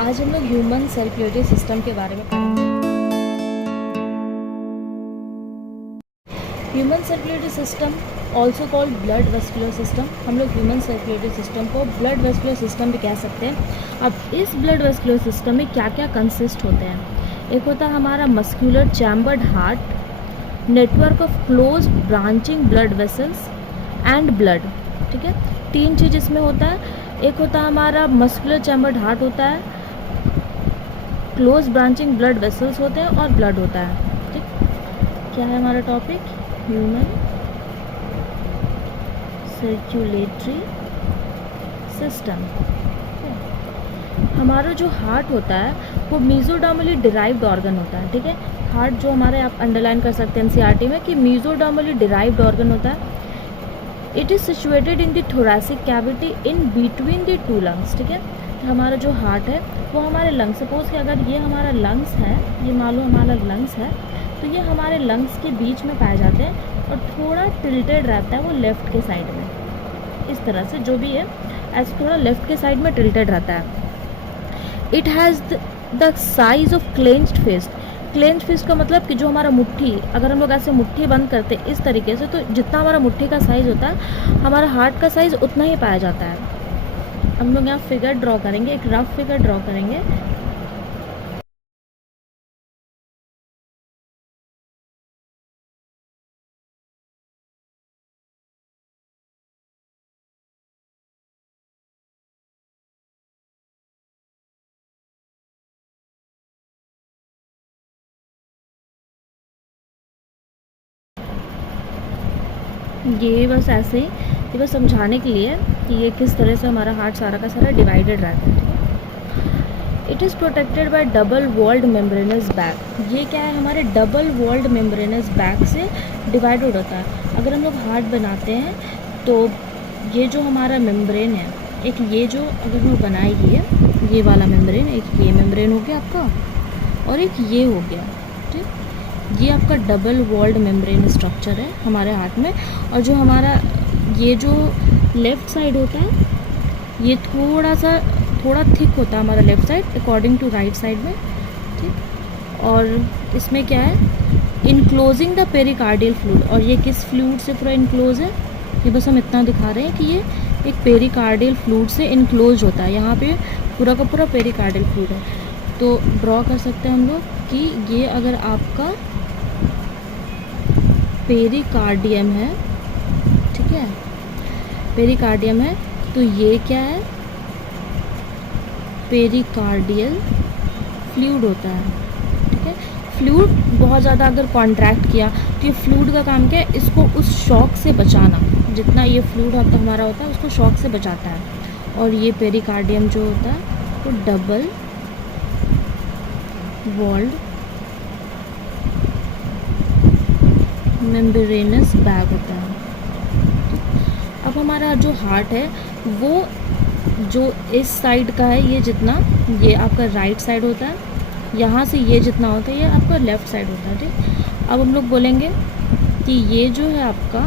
आज हम लोग ह्यूमन सर्कुलेटरी सिस्टम के बारे में पढ़ेंगे। Human circulatory system also called blood vascular system. हम लोग ह्यूमन सर्कुलेटरी सिस्टम को ब्लड वेस्कुलर सिस्टम भी कह सकते हैं। अब इस ब्लड वेस्कुलर सिस्टम में क्या क्या कंसिस्ट होते हैं? एक होता है हमारा muscular chambered heart, network of close branching blood vessels and blood. ठीक है, तीन चीज़ इसमें होता है। एक होता है हमारा मस्कुलर चैम्बर्ड हार्ट होता है, क्लोज ब्रांचिंग ब्लड वेसल्स होते हैं और ब्लड होता है। ठीक, क्या है हमारा टॉपिक? Human circulatory system. हमारा जो हार्ट होता है वो मीजोडर्मली डिराइव्ड ऑर्गन होता है। ठीक है, हार्ट जो हमारे, आप अंडरलाइन कर सकते हैं एनसीईआरटी में कि मीजोडर्मली डिराइव्ड ऑर्गन होता है। It is situated in the thoracic cavity in between the two lungs. ठीक है, हमारा जो हार्ट है वो हमारे लंग्स, सपोज कि अगर ये हमारा लंग्स है, ये मालूम हमारा लंग्स है, तो ये हमारे लंग्स के बीच में पाए जाते हैं और थोड़ा टिल्टेड रहता है वो लेफ़्ट के साइड में। इस तरह से जो भी है ऐसे थोड़ा लेफ़्ट के साइड में टिल्टेड रहता है। It has the size of clenched fist. Clench fist का मतलब कि जो हमारा मुट्ठी, अगर हम लोग ऐसे मुट्ठी बंद करते हैं इस तरीके से, तो जितना हमारा मुट्ठी का साइज़ होता है हमारा हार्ट का साइज़ उतना ही पाया जाता है। हम लोग यहाँ फिगर ड्रॉ करेंगे, एक रफ फिगर ड्रॉ करेंगे। ये बस ऐसे ही, ये बस समझाने के लिए कि ये किस तरह से हमारा हार्ट सारा का सारा डिवाइडेड रहता है। It is protected by double walled membranous bag. ये क्या है? हमारे डबल वॉल्ड मेम्ब्रेनस बैग से डिवाइडेड होता है। अगर हम लोग हार्ट बनाते हैं तो ये जो हमारा मेम्ब्रेन है, एक ये जो अगर हम लोग बनाएंगे, ये वाला मेम्ब्रेन, एक ये मेम्ब्रेन हो गया आपका और एक ये हो गया। ठीक, ये आपका डबल वॉल्ड मेम्ब्रेन स्ट्रक्चर है हमारे हार्ट में। और जो हमारा ये जो लेफ़्ट साइड होता है ये थोड़ा थिक होता है हमारा left side according to right side में। ठीक, और इसमें क्या है? Enclosing the pericardial fluid. और ये किस फ्लूइड से पूरा इनक्लोज है? ये बस हम इतना दिखा रहे हैं कि ये एक पेरिकार्डियल फ्लूइड से इनक्लोज होता है। यहाँ पे पूरा का पूरा पेरिकार्डियल फ्लूइड है। तो ड्रॉ कर सकते हैं हम लोग कि ये अगर आपका पेरिकार्डियम है, ठीक है, पेरिकार्डियम है, तो ये क्या है? पेरिकार्डियल फ्लूइड होता है। ठीक है, फ्लूइड बहुत ज़्यादा अगर कॉन्ट्रैक्ट किया तो ये फ्लूइड का काम क्या है? इसको उस शॉक से बचाना। जितना ये फ्लूइड हमारा होता है उसको शॉक से बचाता है। और ये पेरिकार्डियम जो होता है वो डबल वॉल्ड मेम्ब्रेनस बैग होता है। अब हमारा जो हार्ट है वो जो इस साइड का है, ये जितना, ये आपका राइट साइड होता है, यहाँ से ये जितना होता है ये आपका लेफ़्ट साइड होता है। ठीक, अब हम लोग बोलेंगे कि ये जो है आपका,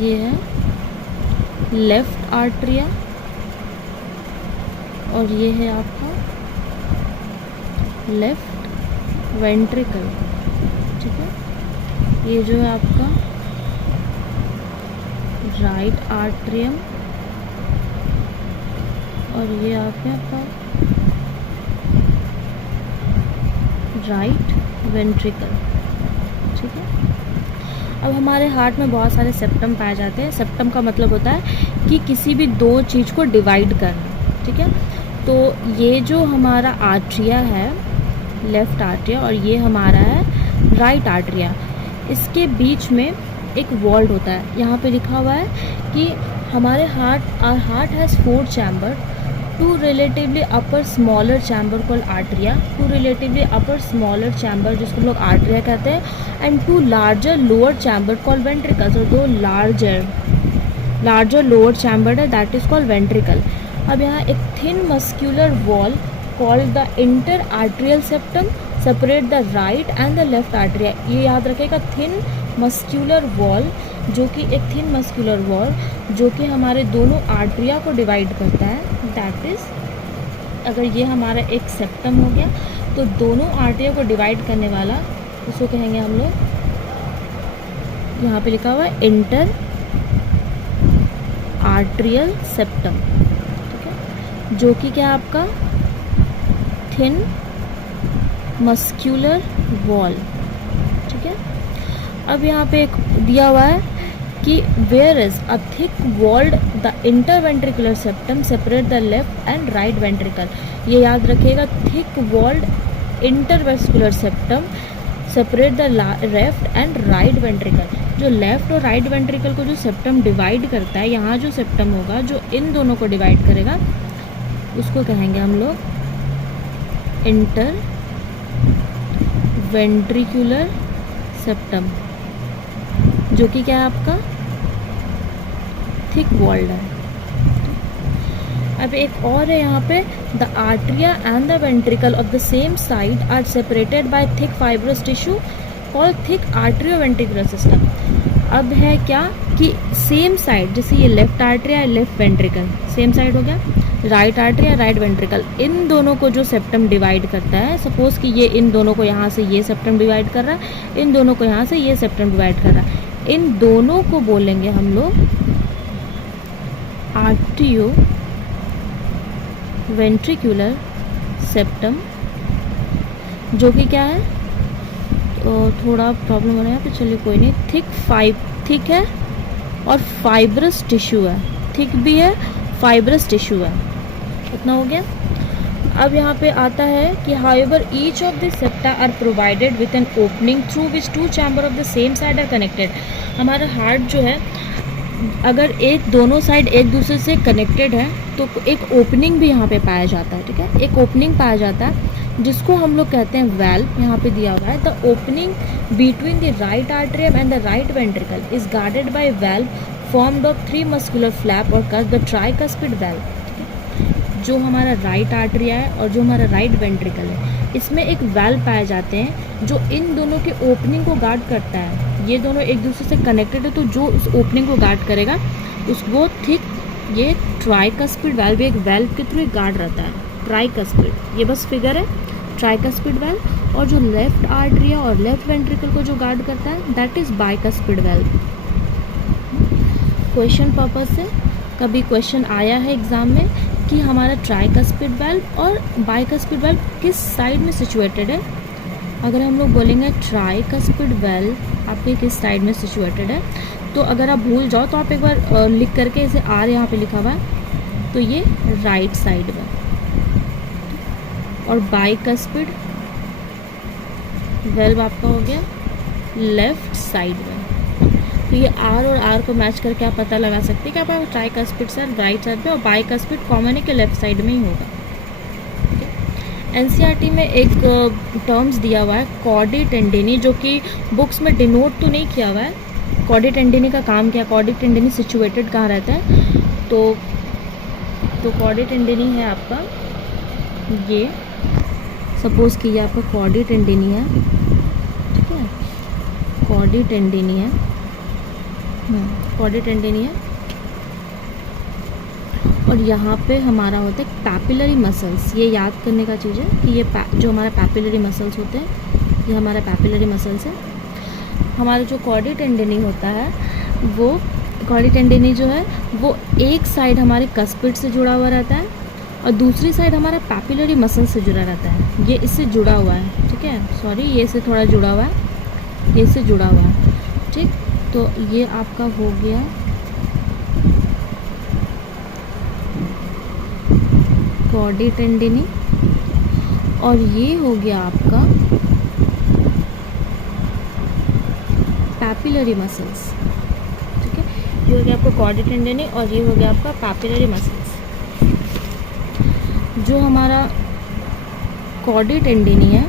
ये है लेफ़्ट आर्टरिया और ये है आपका लेफ़्ट वेंट्रिकल। ठीक है, ये जो है आपका राइट आर्टरियम और ये आपका राइट वेंट्रिकल। ठीक है, अब हमारे हार्ट में बहुत सारे सेप्टम पाए जाते हैं। सेप्टम का मतलब होता है कि किसी भी दो चीज़ को डिवाइड करना। ठीक है, तो ये जो हमारा आर्टरिया है, लेफ़्ट आर्टरिया, और ये हमारा है राइट आर्टरिया, इसके बीच में एक वॉल्व होता है। यहाँ पे लिखा हुआ है कि हमारे our heart has 4 chamber, 2 relatively upper smaller chamber called atria, 2 relatively upper smaller chamber जिसको लोग आर्टरिया कहते हैं, and 2 larger lower chamber called ventricles. और 2 लार्जर लोअर चैम्बर है, दैट इज़ कॉल्ड वेंट्रिकल। अब यहाँ एक thin muscular wall called the interatrial septum separate the right and the left atria. ये याद रखेगा, थिन मस्क्यूलर वॉल, जो कि एक थिन मस्क्यूलर वॉल जो कि हमारे दोनों आर्टरिया को डिवाइड करता है, दैट इज़ अगर ये हमारा एक सेप्टम हो गया तो दोनों आर्टरियों को डिवाइड करने वाला उसको कहेंगे हम लोग, यहाँ पे लिखा हुआ है इंटर आर्ट्रियल सेप्टम, ठीक है, जो कि क्या है आपका थिन मस्क्यूलर वॉल, ठीक है। अब यहाँ पे एक दिया हुआ है कि where is a thick walled the interventricular septum separate the left and right ventricle. ये याद रखिएगा, thick walled intervascular septum separate the left and right ventricle. जो लेफ्ट और राइट वेंट्रिकल को जो सेप्टम डिवाइड करता है, यहाँ जो सेप्टम होगा जो इन दोनों को डिवाइड करेगा उसको कहेंगे हम लोग इंटर वेंट्रिकुलर सेप्टम, जो कि क्या है आपका थिक वॉल्ड है। अब एक और है यहाँ पे, the atria and the ventricle of the same side are separated by thick fibrous tissue called thick atrioventricular system. अब है क्या कि सेम साइड, जैसे ये लेफ्ट आर्ट्रिया है, लेफ्ट वेंट्रिकल सेम साइड हो गया, राइट आर्ट्रिया राइट वेंट्रिकल, इन दोनों को जो सेप्टम डिवाइड करता है, सपोज कि ये इन दोनों को यहाँ से ये सेप्टम डिवाइड कर रहा है, इन दोनों को यहाँ से ये सेप्टम डिवाइड कर रहा है, इन दोनों को बोलेंगे हम लोग आर्ट्रियो वेंट्रिकुलर सेप्टम, जो कि क्या है, तो थोड़ा प्रॉब्लम हो रहा है यहाँ पे, चलिए कोई नहीं, थिक है और फाइब्रस टिश्यू है, थिक भी है फाइब्रस टिश्यू है, इतना हो गया। अब यहाँ पे आता है कि however each of the septa are provided with an opening through which two chamber of the same side are connected. हमारा हार्ट जो है, अगर एक दोनों साइड एक दूसरे से कनेक्टेड है तो एक ओपनिंग भी यहाँ पे पाया जाता है, ठीक है, एक ओपनिंग पाया जाता है जिसको हम लोग कहते हैं वेल्व। यहाँ पे दिया हुआ है the opening between the right atrium and the right ventricle is guarded by valve formed of 3 muscular flap और द ट्राइकस्पिड वेल्व। जो हमारा राइट आर्ट्रिया है और जो हमारा राइट वेंट्रिकल है, इसमें एक वेल्व पाए जाते हैं जो इन दोनों के ओपनिंग को गार्ड करता है। ये दोनों एक दूसरे से कनेक्टेड है, तो जो उस ओपनिंग को गार्ड करेगा उसको थिक, ये ट्राइकस्पिड वेल्व, एक वेल्व के थ्रू एक गार्ड रहता है ट्राइकस्पिड, ये बस फिगर है ट्राइकस्पिड वेल्व। और जो लेफ्ट आर्ट्रिया और लेफ्ट वेंट्रिकल को जो गार्ड करता है that is bicuspid valve. Question purpose से कभी क्वेश्चन आया है एग्जाम में कि हमारा ट्राइकस्पिड वेल्व और बाइकस्पिड वेल्व किस साइड में सिचुएटेड है। अगर हम लोग बोलेंगे ट्राइकस्पिड वेल्व आपके किस साइड में सिचुएटेड है, तो अगर आप भूल जाओ तो आप एक बार लिख करके, इसे आर यहाँ पे लिखा हुआ है, तो ये राइट साइड में, और बाइकस्पिड वेल्व आपका हो गया लेफ्ट साइड में। तो ये आर और आर को मैच करके आप पता लगा सकते हैं कि आपका ट्राइकस्पिड से राइट साइड पे और बाइकस्पिड कॉमन है कि लेफ्ट साइड में ही होगा। ठीक है, एनसीईआरटी में एक टर्म्स दिया हुआ है कॉर्डी टेंडिनी, जो कि बुक्स में डिनोट तो नहीं किया हुआ है। कॉर्डी टेंडिनी का काम क्या है, कॉर्डी टेंडिनी सिचुएटेड कहाँ रहता है, तो कॉर्डी टेंडिनी है आपका ये, सपोज कि ये आपका कॉर्डी टेंडिनी है, ठीक है, कॉर्डी टेंडिनी है, कॉर्डी टेंडिनी है, और यहाँ पे हमारा होता है पैपिलरी मसल्स। ये याद करने का चीज़ है कि ये जो हमारा पैपिलरी मसल्स होते हैं, ये हमारा पैपिलरी मसल्स है। हमारा जो कॉर्डी टेंडिनी होता है, वो कॉर्डी टेंडिनी जो है वो एक साइड हमारे कस्पिड से जुड़ा हुआ रहता है और दूसरी साइड हमारा पैपिलरी मसल से जुड़ा रहता है। ये इससे जुड़ा हुआ है, ठीक है, सॉरी, ये इससे थोड़ा जुड़ा हुआ है, ये इससे जुड़ा हुआ है, ठीक। तो ये आपका हो गया कॉर्डी टेंडिनी, और ये हो गया आपका पैपिलरी मसल्स, ठीक है। ये हो गया आपका कॉर्डी टेंडिनी और ये हो गया आपका पैपिलरी मसल्स। जो हमारा कॉर्डी टेंडिनी है,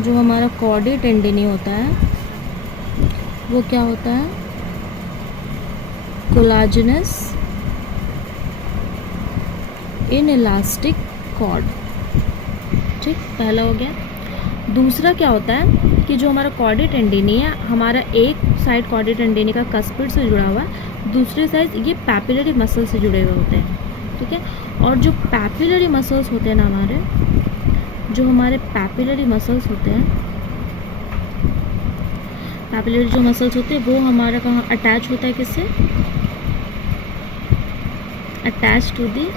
जो हमारा कॉर्डी टेंडिनी होता है वो क्या होता है, कोलाजिनस इनइलास्टिक कॉर्ड, ठीक, पहला हो गया। दूसरा क्या होता है कि जो हमारा कॉर्डी टेंडिनी है, हमारा एक साइड कॉर्डी टेंडिनी का कस्पिड से जुड़ा हुआ है, दूसरी साइड ये पैपिलरी मसल से जुड़े हुए होते हैं। ठीक है। और जो पैपिलरी मसल्स होते हैं ना हमारे, जो हमारे पैपिलरी मसल्स होते हैं, पैपिलरी जो मसल्स होते हैं वो हमारा कहाँ अटैच होता है, किससे? Attach to the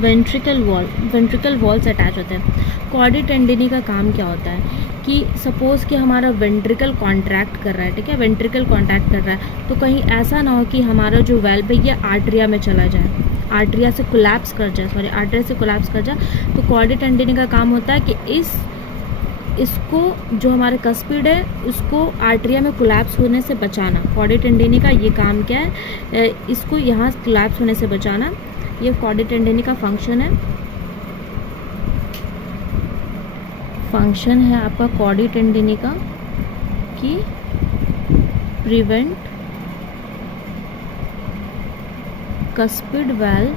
ventricle wall, ventricle wall से अटैच होते हैं। कॉर्डी टेंडिनी का काम क्या होता है कि सपोज़ कि हमारा वेंट्रिकल कॉन्ट्रैक्ट कर रहा है, ठीक है, वेंट्रिकल कॉन्ट्रैक्ट कर रहा है, तो कहीं ऐसा ना हो कि हमारा जो वेल्व है ये आर्टरिया में चला जाए, आर्टरिया से कोलैप्स कर जाए, सॉरी आर्टरिया से कोलैप्स कर जाए। तो कॉर्डी टेंडिनी का काम होता है कि इसको जो हमारे कस्पिड है उसको आर्टरिया में कोलैप्स होने से बचाना। कॉर्डी टेंडिनी का ये काम क्या है, इसको यहाँ कोलैप्स होने से बचाना, ये कॉर्डी टेंडिनी का फंक्शन है। फंक्शन है आपका कॉर्डी टेंडिनी का कि prevent cuspid valve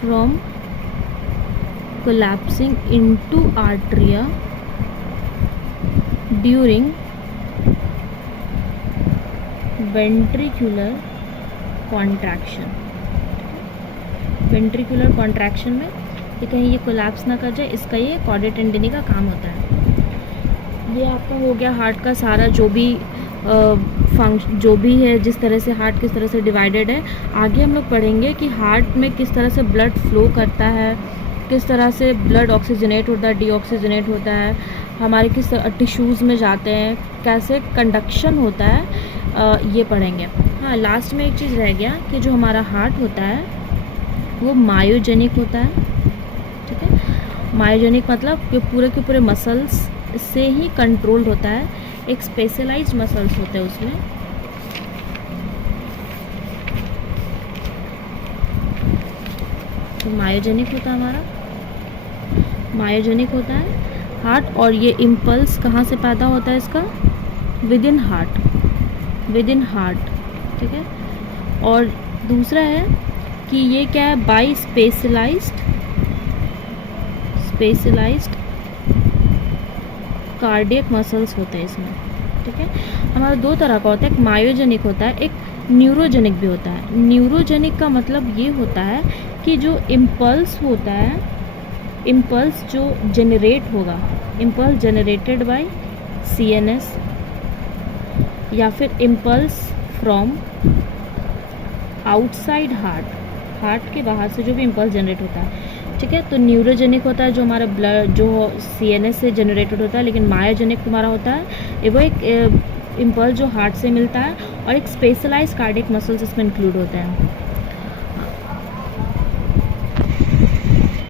from collapsing into arteria during ventricular contraction। Ventricular contraction में कि कहीं ये कोलैप्स ना कर जाए, इसका ये कॉर्डी टेंडिनी का काम होता है। ये आपका हो गया हार्ट का सारा जो भी फंक्शन जो भी है, जिस तरह से हार्ट किस तरह से डिवाइडेड है। आगे हम लोग पढ़ेंगे कि हार्ट में किस तरह से ब्लड फ्लो करता है, किस तरह से ब्लड ऑक्सीजनेट होता है, डीऑक्सीजनेट होता है, हमारे किस टिश्यूज़ में जाते हैं, कैसे कंडक्शन होता है, ये पढ़ेंगे। हाँ, लास्ट में एक चीज़ रह गया कि जो हमारा हार्ट होता है वो मायोजेनिक होता है, ठीक है। मायोजेनिक मतलब कि पूरे के पूरे मसल्स से ही कंट्रोल्ड होता है, एक स्पेशलाइज्ड मसल्स होते हैं उसमें। तो मायोजेनिक होता है हमारा, मायोजेनिक होता है हार्ट। और ये इम्पल्स कहाँ से पैदा होता है इसका? With in heart, with in heart, ठीक है। और दूसरा है कि ये क्या है, बाई स्पेशलाइज्ड कार्डियक मसल्स होते हैं इसमें, ठीक है। हमारा दो तरह का होता है, एक मायोजेनिक होता है, एक न्यूरोजेनिक भी होता है। न्यूरोजेनिक का मतलब ये होता है कि जो इम्पल्स होता है, इम्पल्स जो जनरेट होगा, इम्पल्स जनरेटेड बाय सीएनएस या फिर impulse from outside heart, heart के बाहर से जो भी इम्पल्स जनरेट होता है, ठीक है। तो न्यूरोजेनिक होता है जो हमारा ब्लड जो सीएनएस से जनरेटेड होता है, लेकिन मायोजेनिक तुम्हारा होता है वो एक इम्पल्स जो हार्ट से मिलता है, और एक स्पेशलाइज्ड कार्डियक मसल्स इसमें इंक्लूड होते हैं।